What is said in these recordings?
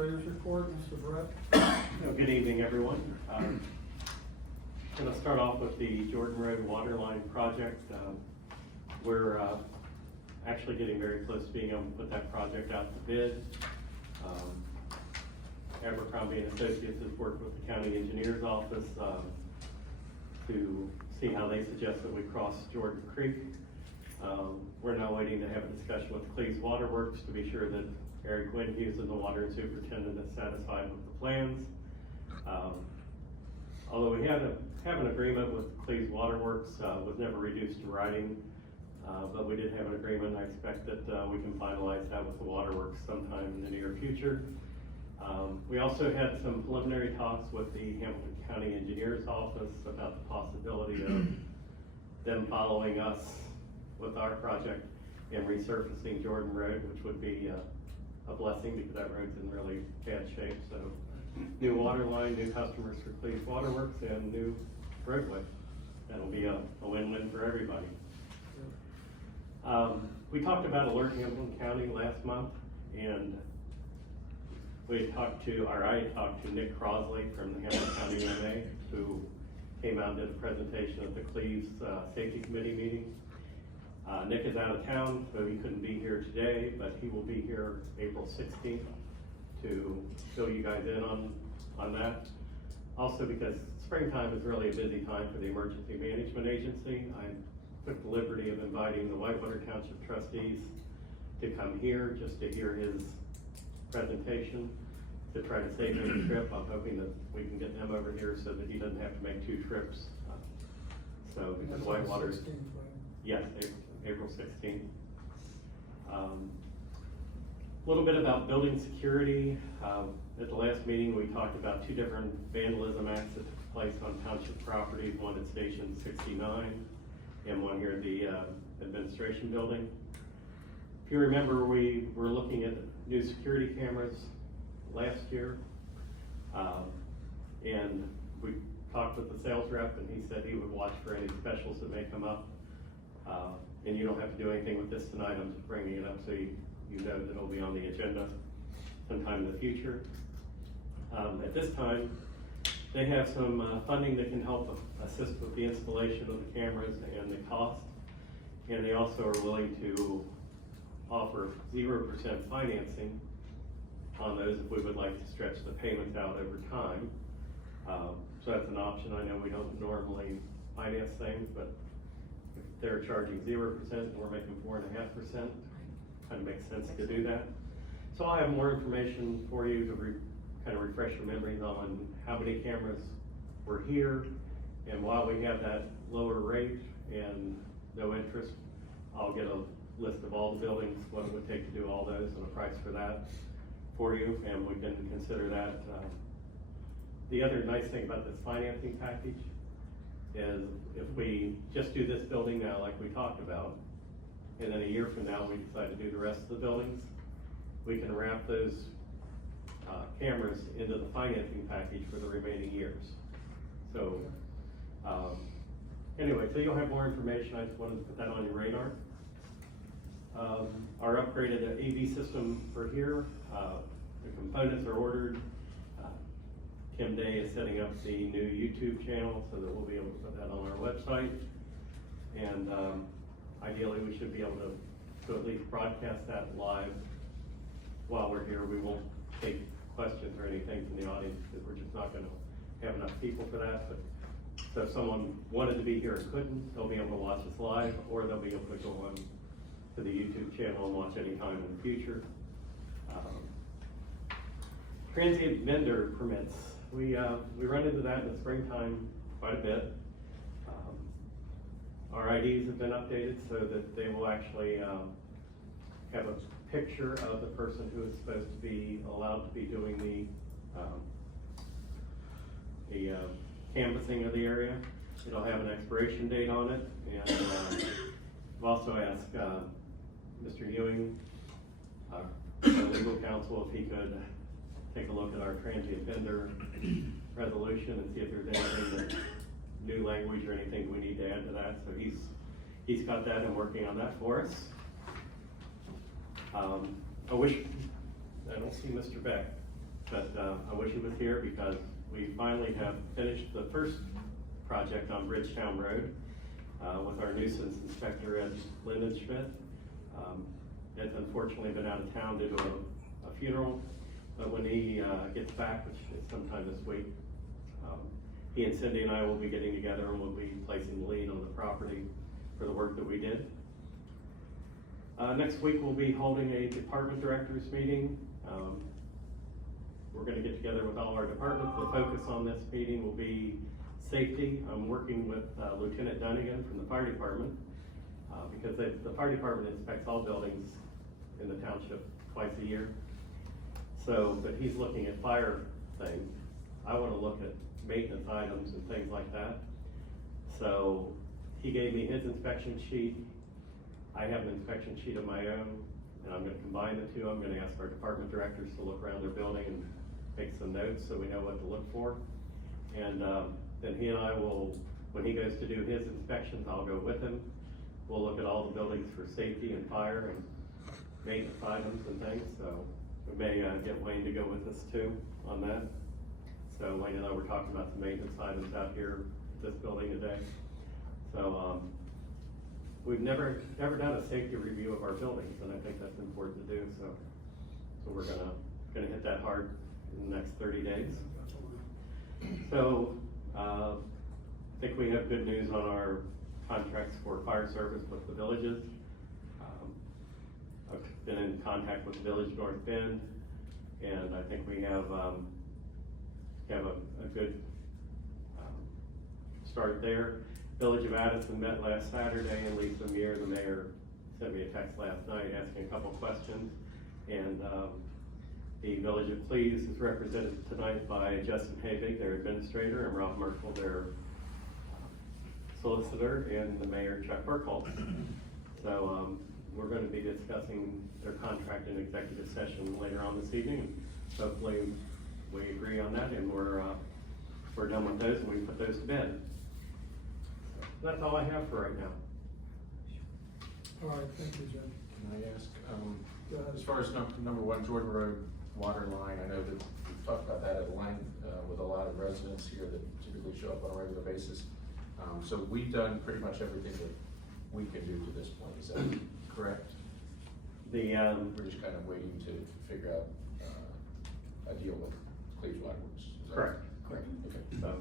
Administrator's report, Mr. Brett. Good evening, everyone. I'm going to start off with the Jordan Road water line project. We're actually getting very close to being able to put that project out to bid. Abercrombie and Associates has worked with the county engineer's office to see how they suggest that we cross Jordan Creek. We're now waiting to have a discussion with Cleves Waterworks to be sure that Eric Wynn, who's the water and superintendent, is satisfied with the plans. Although we have an agreement with Cleves Waterworks, was never reduced to writing, but we did have an agreement. I expect that we can finalize that with the waterworks sometime in the near future. We also had some preliminary talks with the Hamilton County Engineer's Office about the possibility of them following us with our project and resurfacing Jordan Road, which would be a blessing because that road's in really bad shape. So new water line, new customers for Cleves Waterworks, and new roadway. That'll be a win-win for everybody. We talked about Alert Hamilton County last month, and I talked to Nick Crosley from the Hamilton County EMA, who came out and did a presentation at the Cleves Safety Committee meeting. Nick is out of town, so he couldn't be here today, but he will be here April 16th to fill you guys in on that. Also, because springtime is really a busy time for the Emergency Management Agency, I took the liberty of inviting the Whitewater Township Trustees to come here just to hear his presentation to try to save him a trip. I'm hoping that we can get them over here so that he doesn't have to make 2 trips. So because Whitewater's, yes, April 16th. A little bit about building security. At the last meeting, we talked about 2 different vandalism acts that took place on township property, one at Station 69 and one here at the administration building. If you remember, we were looking at new security cameras last year, and we talked with the sales rep, and he said he would watch for any specials that may come up. And you don't have to do anything with this tonight. I'm just bringing it up so you know that it'll be on the agenda sometime in the future. At this time, they have some funding that can help assist with the installation of the cameras and the cost. And they also are willing to offer 0% financing on those if we would like to stretch the payments out over time. So that's an option. I know we don't normally finance things, but if they're charging 0% and we're making 4.5%, kind of makes sense to do that. So I'll have more information for you to kind of refresh your memories on how many cameras were here, and while we have that lower rate and no interest, I'll get a list of all the buildings, what it would take to do all those, and a price for that for you, and we can consider that. The other nice thing about this financing package is if we just do this building now like we talked about, and then a year from now we decide to do the rest of the buildings, we can wrap those cameras into the financing package for the remaining years. So anyway, so you'll have more information. I just wanted to put that on your radar. Our upgraded AV system for here, the components are ordered. Kim Day is setting up the new YouTube channel so that we'll be able to put that on our website. And ideally we should be able to at least broadcast that live while we're here. We won't take questions or anything from the audience because we're just not going to have enough people for that. But so if someone wanted to be here and couldn't, they'll be able to watch us live, or they'll be able to go on to the YouTube channel and watch any time in the future. Transient vendor permits. We run into that in the springtime quite a bit. Our IDs have been updated so that they will actually have a picture of the person who is supposed to be allowed to be doing the canvassing of the area. It'll have an expiration date on it, and I've also asked Mr. Ewing, our legal counsel, if he could take a look at our transient vendor resolution and see if there's anything that new language or anything we need to add to that. So he's got that and working on that for us. I don't see Mr. Beck. but I wish he was here because we finally have finished the first project on Bridgetown Road with our nuisance inspector, Ed Lindenschmidt. Ed's unfortunately been out of town due to a funeral, but when he gets back, which is sometime this week, he and Cindy and I will be getting together and we'll be placing the lien on the property for the work that we did. Next week we'll be holding a department directors meeting. We're going to get together with all our departments. The focus on this meeting will be safety. I'm working with Lieutenant Dunnigan from the fire department because the fire department inspects all buildings in the township twice a year. So, but he's looking at fire things. I want to look at maintenance items and things like that. So he gave me his inspection sheet. I have an inspection sheet of my own, and I'm going to combine the two. I'm going to ask our department directors to look around their building and take some notes so we know what to look for. And then he and I will, when he goes to do his inspections, I'll go with him. We'll look at all the buildings for safety and fire and maintenance items and things. So we may get Wayne to go with us too on that. So Wayne and I were talking about the maintenance items out here at this building today. So we've never done a safety review of our buildings, and I think that's important to do. So we're gonna hit that hard in the next 30 days. So I think we have good news on our contracts for fire service with the villages. I've been in contact with the Village North Bend, and I think we have a good start there. Village of Addison met last Saturday, and Lisa Muir, the mayor, sent me a text last night asking a couple questions. And the Village of Cleves is represented tonight by Justin Havig, their administrator, and Rob Merkel, their solicitor, and the mayor, Chuck Burkholz. So we're going to be discussing their contract in executive session later on this evening. Hopefully we agree on that, and we're done with those, and we put those to bed. So that's all I have for right now. All right, thank you, Jim. Can I ask, as far as number 1 Jordan Road water line, I know that we've talked about that at length with a lot of residents here that typically show up on a regular basis. So we've done pretty much everything that we can do to this point, is that correct? We're just kind of waiting to figure out a deal with Cleves Water Works. Correct. Okay. So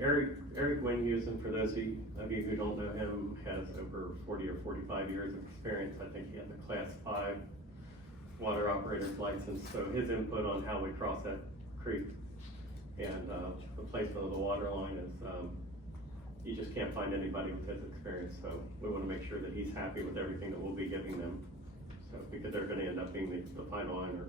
Eric Winghusen, for those of you who don't know him, has over 40 or 45 years of experience. I think he had the Class 5 water operator's license, so his input on how we cross that creek and the placement of the water line is, you just can't find anybody with his experience, so we want to make sure that he's happy with everything that we'll be giving them. So, because they're going to end up being the final owner.